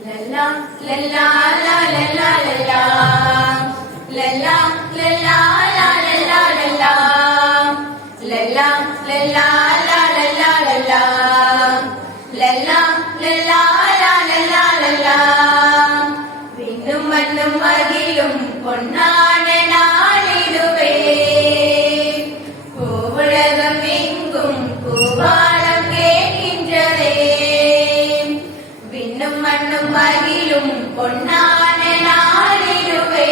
லல்லா லல்லா லா லல்லா லல்லா லல்லா லல்லா லா லல்லா லல்லா லல்லா லல்லா லா லல்லா லல்லா லல்லா லல்லா லா லல்லா லல்லா விண்ணும் மண்ணும் மகிழும் பொன்னான நாளிதுவே பூவுலகம் எங்கும் பூவாலம் கேட்கின்றதே விண்ணும் மண்ணும் மகிழும் பொன்னான நாளிதுவே